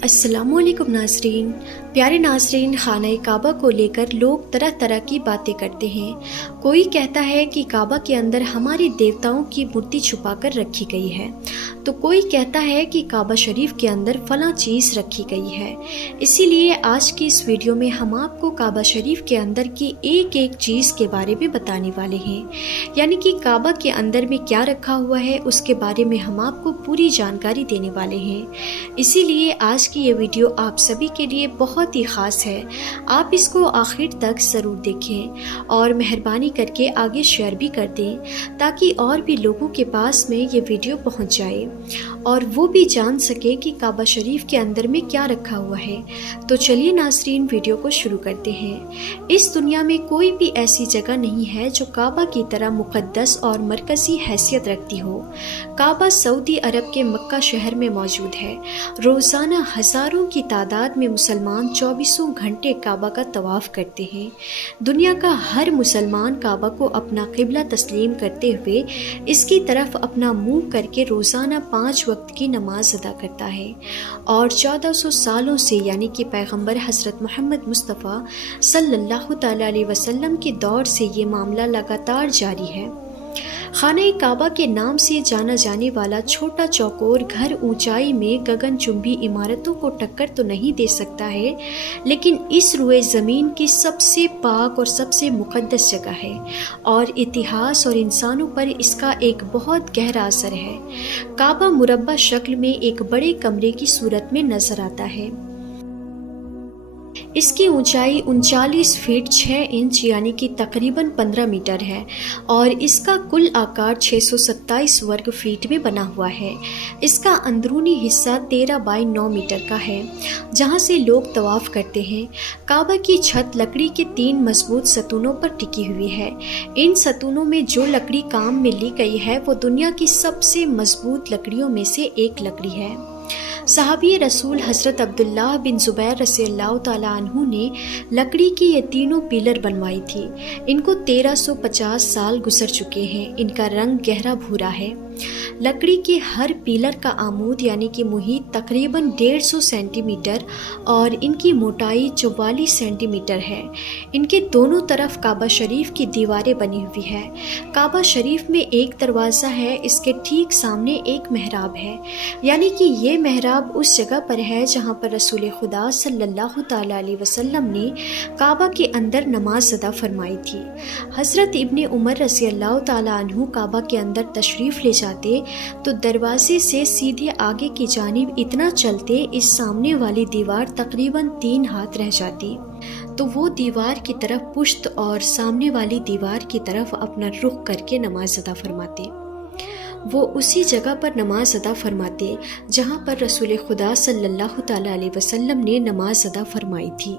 अस्सलामु अलैकुम नाज़रीन। प्यारे नाज़रीन, खाना काबा को लेकर लोग तरह तरह की बातें करते हैं। कोई कहता है कि काबा के अंदर हमारे देवताओं की मूर्ति छुपा कर रखी गई है, तो कोई कहता है कि काबा शरीफ के अंदर फलां चीज़ रखी गई है। इसीलिए आज की इस वीडियो में हम आपको काबा शरीफ के अंदर की एक एक चीज़ के बारे में बताने वाले हैं, यानी कि काबा के अंदर में क्या रखा हुआ है उसके बारे में हम आपको पूरी जानकारी देने वाले हैं। इसीलिए आज की ये वीडियो आप सभी के लिए बहुत ही ख़ास है। आप इसको आखिर तक ज़रूर देखें और मेहरबानी करके आगे शेयर भी कर दें, ताकि और भी लोगों के पास में ये वीडियो पहुंच जाए और वो भी जान सके कि काबा शरीफ के अंदर में क्या रखा हुआ है। तो चलिए नाज़रीन, वीडियो को शुरू करते हैं। इस दुनिया में कोई भी ऐसी जगह नहीं है जो काबा की तरह मुक़द्दस और मरकज़ी हैसियत रखती हो। काबा सऊदी अरब के मक्का शहर में मौजूद है। रोज़ाना हज़ारों की तादाद में मुसलमान 24 घंटे काबा का तवाफ़ करते हैं। दुनिया का हर मुसलमान काबा को अपना क़िबला तस्लीम करते हुए इसकी तरफ अपना मुँह करके रोज़ाना 5 वक्त की नमाज अदा करता है। और 1400 सालों से, यानी कि पैगंबर हज़रत मोहम्मद मुस्तफ़ा सल्लल्लाहु तआला अलैहि वसल्लम के दौर से ये मामला लगातार जारी है। खाने काबा के नाम से जाना जाने वाला छोटा चौकोर घर ऊंचाई में गगनचुंबी इमारतों को टक्कर तो नहीं दे सकता है, लेकिन इस रुए ज़मीन की सबसे पाक और सबसे मुक़द्दस जगह है और इतिहास और इंसानों पर इसका एक बहुत गहरा असर है। काबा मुरब्बा शक्ल में एक बड़े कमरे की सूरत में नज़र आता है। इसकी ऊंचाई 39 फीट 6 इंच यानी कि तकरीबन 15 मीटर है और इसका कुल आकार 627 वर्ग फीट में बना हुआ है। इसका अंदरूनी हिस्सा 13 बाई 9 मीटर का है, जहां से लोग तवाफ करते हैं। काबा की छत लकड़ी के 3 मजबूत सतूनों पर टिकी हुई है। इन सतूनों में जो लकड़ी काम में ली गई है वो दुनिया की सबसे मजबूत लकड़ियों में से एक लकड़ी है। सहाबी रसूल हज़रत अब्दुल्लाह बिन ज़ुबैर रज़ियल्लाहु ताला अन्हु ने लकड़ी की ये तीनों पिलर बनवाई थी। इनको 1350 साल गुजर चुके हैं। इनका रंग गहरा भूरा है। लकड़ी के हर पिलर का आमूद यानी कि मुहीत तकरीबन 150 सेंटीमीटर और इनकी मोटाई 44 सेंटीमीटर है। इनके दोनों तरफ काबा शरीफ की दीवारें बनी हुई है। काबा शरीफ में एक दरवाज़ा है, इसके ठीक सामने एक महराब है, यानी कि ये महराब उस जगह पर है जहाँ पर रसूल खुदा सल्लल्लाहु तआला अलैहि वसल्लम ने काबा के अंदर नमाज अदा फरमाई थी। हज़रत इब्ने उमर रज़ियल्लाहु ताला अन्हु काबा के अंदर तशरीफ़ ले जाते तो दरवाजे से सीधे आगे की जानिब इतना चलते इस सामने वाली दीवार तकरीबन 3 हाथ रह जाती, तो वो दीवार की तरफ पुश्त और सामने वाली दीवार की तरफ अपना रुख करके नमाज अदा फरमाते। वो उसी जगह पर नमाज अदा फरमाते जहाँ पर रसूल खुदा सल्लल्लाहु तआला अलैहि वसल्लम ने नमाज अदा फरमाई थी।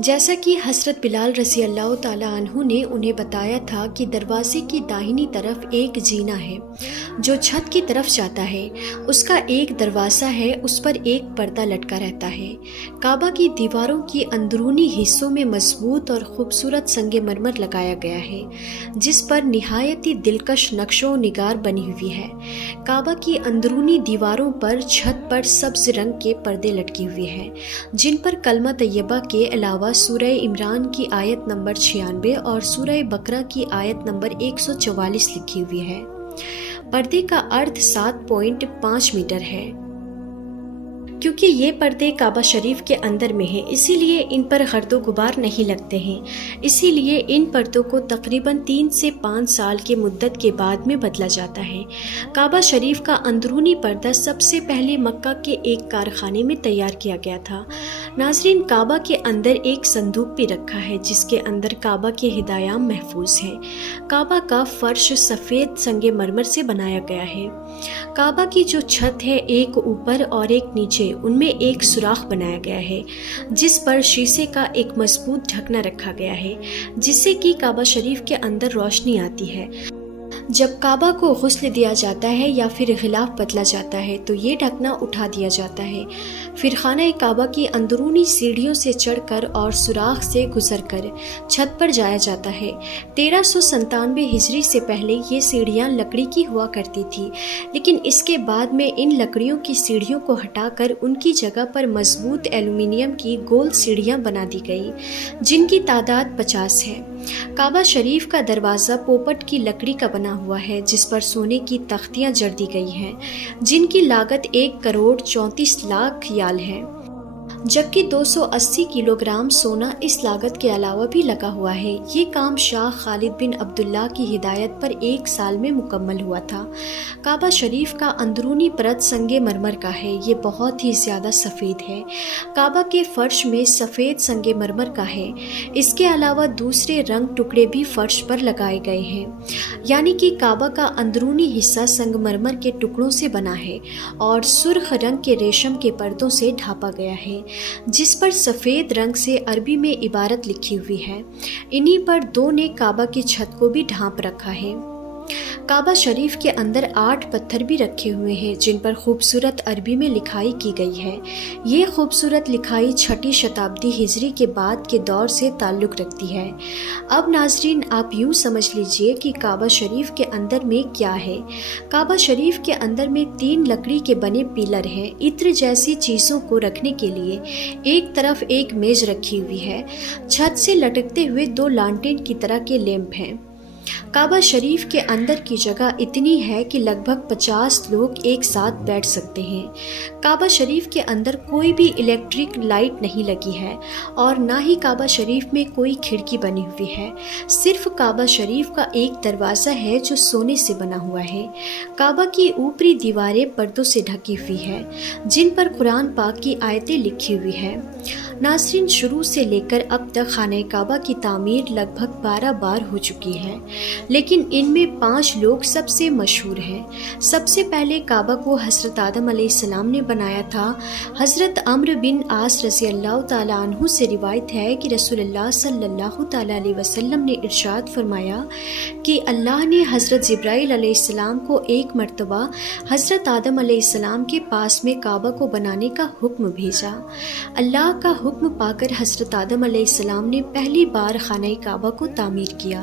जैसा कि हज़रत बिलाल रज़ियल्लाहु ताला अन्हु ने उन्हें बताया था कि दरवाजे की दाहिनी तरफ एक जीना है जो छत की तरफ जाता है। उसका एक दरवाज़ा है, उस पर एक पर्दा लटका रहता है। काबा की दीवारों की अंदरूनी हिस्सों में मजबूत और खूबसूरत संगे मरमर लगाया गया है, जिस पर निहायती दिलकश नक्शो निगार बनी हुई है। काबा की अंदरूनी दीवारों पर छत पर सब्ज़ रंग के पर्दे लटके हुए हैं, जिन पर कलमा तैयबा के अलावा सूरह इमरान की आयत नंबर 96 और सूरह बकरा की आयत नंबर 144 लिखी हुई है। पर्दे का अर्थ 7.5 मीटर है। क्योंकि ये पर्दे काबा शरीफ के अंदर में हैं, इसीलिए इन पर गर्दो गुबार नहीं लगते हैं। इसीलिए इन पर्दों को तकरीबन 3 से 5 साल की मुद्दत के बाद में बदला जाता है। काबा शरीफ का अंदरूनी पर्दा सबसे पहले मक्का के एक कारखाने में तैयार किया गया था। नाज़रीन, काबा के अंदर एक संदूक भी रखा है जिसके अंदर काबा के हिदायाम महफूज हैं। काबा का फर्श सफ़ेद संगे मरमर से बनाया गया है। काबा की जो छत है, एक ऊपर और एक नीचे, उनमें एक सुराख बनाया गया है जिस पर शीशे का एक मजबूत ढकना रखा गया है, जिससे कि काबा शरीफ के अंदर रोशनी आती है। जब काबा को गुस्ल दिया जाता है या फिर गिलाफ बदला जाता है तो ये ढकना उठा दिया जाता है। फिर खाना काबा की अंदरूनी सीढ़ियों से चढ़कर और सुराख से गुजरकर छत पर जाया जाता है। 1397 हिजरी से पहले ये सीढ़ियाँ लकड़ी की हुआ करती थी, लेकिन इसके बाद में इन लकड़ियों की सीढ़ियों को हटाकर उनकी जगह पर मजबूत एल्यूमिनियम की गोल सीढ़ियाँ बना दी गई, जिनकी तादाद 50 है। काबा शरीफ का दरवाज़ा पोपट की लकड़ी का बना हुआ है, जिस पर सोने की तख्तियां जड़ दी गई हैं, जिनकी लागत 1 करोड़ 34 लाख रियाल है, जबकि 280 किलोग्राम सोना इस लागत के अलावा भी लगा हुआ है। ये काम शाह खालिद बिन अब्दुल्ला की हिदायत पर 1 साल में मुकम्मल हुआ था। काबा शरीफ का अंदरूनी परत संगे मरमर का है। ये बहुत ही ज़्यादा सफ़ेद है। काबा के फर्श में सफ़ेद संगे मरमर का है। इसके अलावा दूसरे रंग टुकड़े भी फर्श पर लगाए गए हैं, यानी कि काबा का अंदरूनी हिस्सा संगमरमर के टुकड़ों से बना है और सुर्ख रंग के रेशम के पर्दों से ढापा गया है, जिस पर सफ़ेद रंग से अरबी में इबारत लिखी हुई है। इन्हीं पर्दों ने काबा की छत को भी ढांप रखा है। काबा शरीफ के अंदर 8 पत्थर भी रखे हुए हैं, जिन पर खूबसूरत अरबी में लिखाई की गई है। ये खूबसूरत लिखाई 6ठी शताब्दी हिजरी के बाद के दौर से ताल्लुक़ रखती है। अब नाजरीन, आप यूँ समझ लीजिए कि काबा शरीफ के अंदर में क्या है। काबा शरीफ के अंदर में 3 लकड़ी के बने पिलर हैं। इत्र जैसी चीज़ों को रखने के लिए एक तरफ एक मेज रखी हुई है। छत से लटकते हुए 2 लालटेन की तरह के लैंप हैं। काबा शरीफ के अंदर की जगह इतनी है कि लगभग 50 लोग एक साथ बैठ सकते हैं। काबा शरीफ के अंदर कोई भी इलेक्ट्रिक लाइट नहीं लगी है और ना ही काबा शरीफ में कोई खिड़की बनी हुई है। सिर्फ काबा शरीफ का एक दरवाज़ा है जो सोने से बना हुआ है। काबा की ऊपरी दीवारें पर्दों से ढकी हुई है, जिन पर कुरान पाक की आयतें लिखी हुई है। नाज़रीन, शुरू से लेकर अब तक खाने काबा की तामीर लगभग 12 बार हो चुकी है, लेकिन इनमें 5 लोग सबसे मशहूर हैं। सबसे पहले काबा को हज़रत आदम अलैहिस्सलाम ने बनाया था। हज़रत अम्र बिन आस रज़ी अल्लाह ताला अन्हु से रिवायत है कि रसूलुल्लाह सल्लल्लाहु ताला अलैहि वसल्लम ने इरशाद फरमाया कि अल्लाह ने हज़रत जिब्राइल अलैहिस्सलाम को एक मर्तबा हज़रत आदम अलैहिस्सलाम के पास में काबा को बनाने का हुक्म भेजा। अल्लाह का हुक्म पाकर हज़रत आदम अलैहिस्सलाम ने पहली बार खाने काबा को तामीर किया।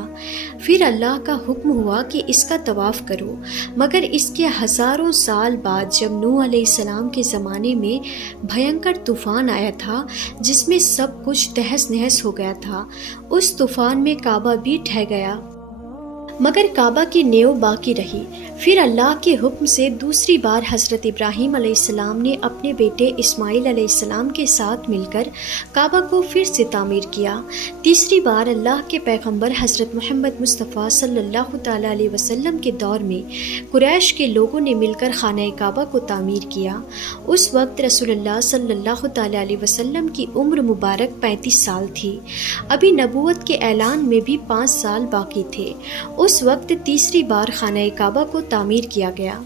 फिर अल्लाह का हुक्म हुआ कि इसका तवाफ़ करो, मगर इसके हज़ारों साल बाद जब नूह अलैहिस्सलाम के ज़माने में भयंकर तूफ़ान आया था, जिसमें सब कुछ तहस नहस हो गया था, उस तूफ़ान में काबा भी ढह गया, मगर काबा की नेव बाकी रही। फिर अल्लाह के हुक्म से दूसरी बार हज़रत इब्राहीम अलैहिस्सलाम ने अपने बेटे इस्माइल अलैहिस्सलाम के साथ मिलकर काबा को फिर से तामीर किया। तीसरी बार अल्लाह के पैगंबर हज़रत मोहम्मद मुस्तफ़ा सल्लल्लाहु ताला अलैहि वसल्लम के दौर में कुरैश के लोगों ने मिलकर खाना काबा को तामीर किया। उस वक्त रसूलुल्लाह सल्लल्लाहु ताला अलैहि वसल्लम की उम्र मुबारक 35 साल थी। अभी नबूवत के ऐलान में भी 5 साल बाकी थे। उस वक्त तीसरी बार खाना काबा को तामीर किया गया।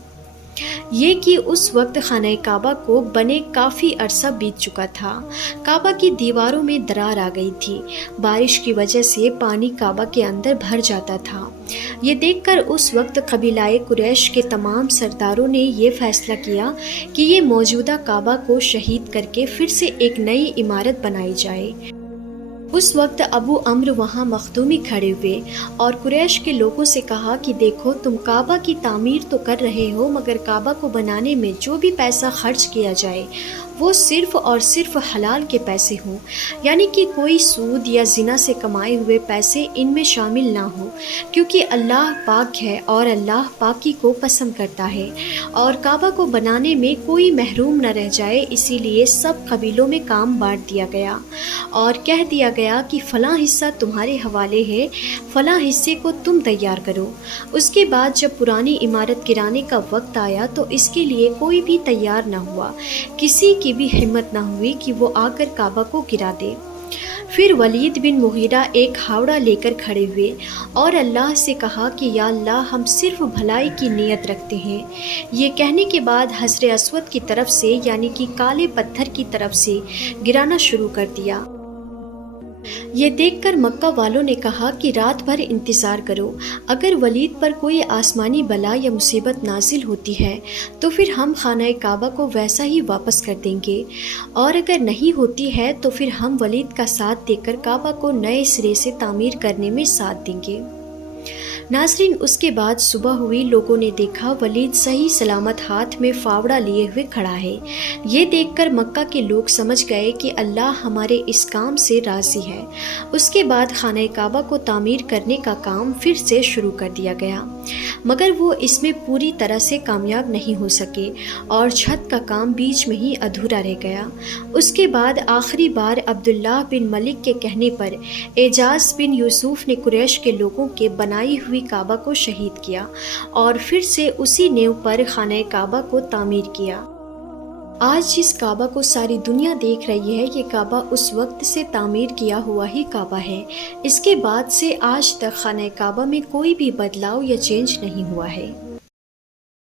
ये कि उस वक्त खाना काबा को बने काफ़ी अरसा बीत चुका था। काबा की दीवारों में दरार आ गई थी। बारिश की वजह से पानी काबा के अंदर भर जाता था। ये देखकर उस वक्त कबीलाए कुरैश के तमाम सरदारों ने ये फैसला किया कि ये मौजूदा काबा को शहीद करके फिर से एक नई इमारत बनाई जाए। उस वक्त अबू अम्र वहाँ मखदूमी खड़े हुए और कुरैश के लोगों से कहा कि देखो, तुम काबा की तामीर तो कर रहे हो, मगर काबा को बनाने में जो भी पैसा खर्च किया जाए वो सिर्फ़ और सिर्फ हलाल के पैसे हों, यानी कि कोई सूद या जिना से कमाए हुए पैसे इनमें शामिल ना हो, क्योंकि अल्लाह पाक है और अल्लाह पाकी को पसंद करता है और काबा को बनाने में कोई महरूम न रह जाए। इसीलिए सब कबीलों में काम बांट दिया गया और कह दिया गया कि फ़लाँ हिस्सा तुम्हारे हवाले है, फ़लाँ हिस्से को तुम तैयार करो। उसके बाद जब पुरानी इमारत गिराने का वक्त आया तो इसके लिए कोई भी तैयार न हुआ। किसी की भी हिम्मत न हुई कि वो आकर काबा को गिरा दे। फिर वलीद बिन मुगीरा एक हावड़ा लेकर खड़े हुए और अल्लाह से कहा कि या अल्लाह, हम सिर्फ भलाई की नीयत रखते हैं। ये कहने के बाद हजर अस्वद की तरफ से, यानी कि काले पत्थर की तरफ से गिराना शुरू कर दिया। یہ دیکھ کر مکہ والوں نے کہا کہ رات بھر انتظار کرو، اگر ولید پر کوئی آسمانی بلا یا مصیبت نازل ہوتی ہے تو پھر ہم خانہ کعبہ کو ویسا ہی واپس کر دیں گے، اور اگر نہیں ہوتی ہے تو پھر ہم ولید کا ساتھ دے کر کعبہ کو نئے سرے سے تعمیر کرنے میں ساتھ دیں گے۔ ناظرین، اس کے بعد صبح ہوئی، لوگوں نے دیکھا ولید صحیح سلامت ہاتھ میں فاوڑا لیے ہوئے کھڑا ہے۔ یہ دیکھ کر مکہ کے لوگ سمجھ گئے کہ اللہ ہمارے اس کام سے راضی ہے۔ اس کے بعد خانہ کعبہ کو تعمیر کرنے کا کام پھر سے شروع کر دیا گیا، مگر وہ اس میں پوری طرح سے کامیاب نہیں ہو سکے اور چھت کا کام بیچ میں ہی ادھورا رہ گیا۔ اس کے بعد آخری بار عبداللہ بن ملک کے کہنے پر اعجاز بن یوسف نے قریش کے لوگوں کے بنائی ہوئی کعبہ کو شہید کیا اور پھر سے اسی نیو پر خانہ کعبہ کو تعمیر کیا۔ آج جس کعبہ کو ساری دنیا دیکھ رہی ہے، یہ کعبہ اس وقت سے تعمیر کیا ہوا ہی کعبہ ہے۔ اس کے بعد سے آج تک خانہ کعبہ میں کوئی بھی بدلاؤ یا چینج نہیں ہوا ہے۔